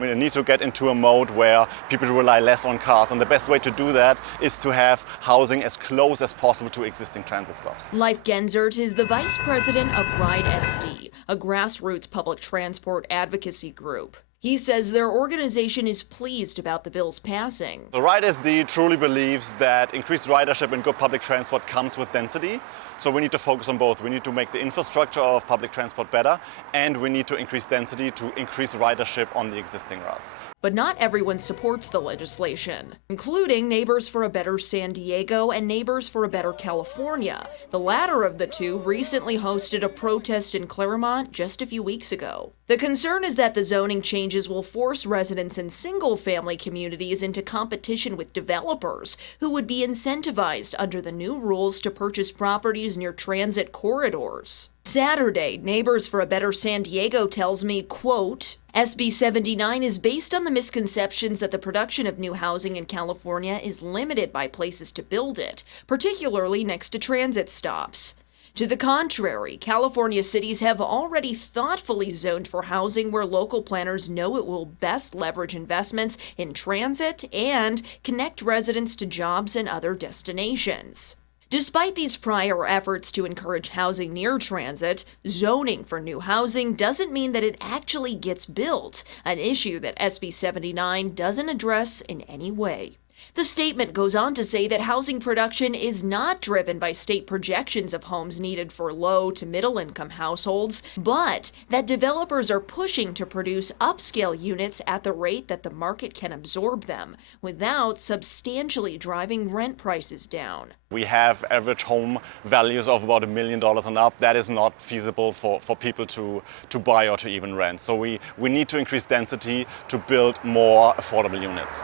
We need to get into a mode where people rely less on cars, and the best way to do that is to have housing as close as possible to existing transit stops. Leif Genzert is the vice president of Ride SD, a grassroots public transport advocacy group. He says their organization is pleased about the bill's passing. The Ride SD truly believes that increased ridership and good public transport comes with density. So we need to focus on both. We need to make the infrastructure of public transport better, and we need to increase density to increase ridership on the existing routes. But not everyone supports the legislation, including Neighbors for a Better San Diego and Neighbors for a Better California. The latter of the two recently hosted a protest in Claremont just a few weeks ago. The concern is that the zoning changes will force residents in single-family communities into competition with developers who would be incentivized under the new rules to purchase properties near transit corridors. Saturday, Neighbors for a Better San Diego tells me, quote, SB 79 is based on the misconceptions that the production of new housing in California is limited by places to build it, particularly next to transit stops. To the contrary, California cities have already thoughtfully zoned for housing where local planners know it will best leverage investments in transit and connect residents to jobs and other destinations. Despite these prior efforts to encourage housing near transit, zoning for new housing doesn't mean that it actually gets built, an issue that SB 79 doesn't address in any way. The statement goes on to say that housing production is not driven by state projections of homes needed for low to middle income households, but that developers are pushing to produce upscale units at the rate that the market can absorb them, without substantially driving rent prices down. We have average home values of about $1 million and up. That is not feasible for people to buy or to even rent. So we need to increase density to build more affordable units.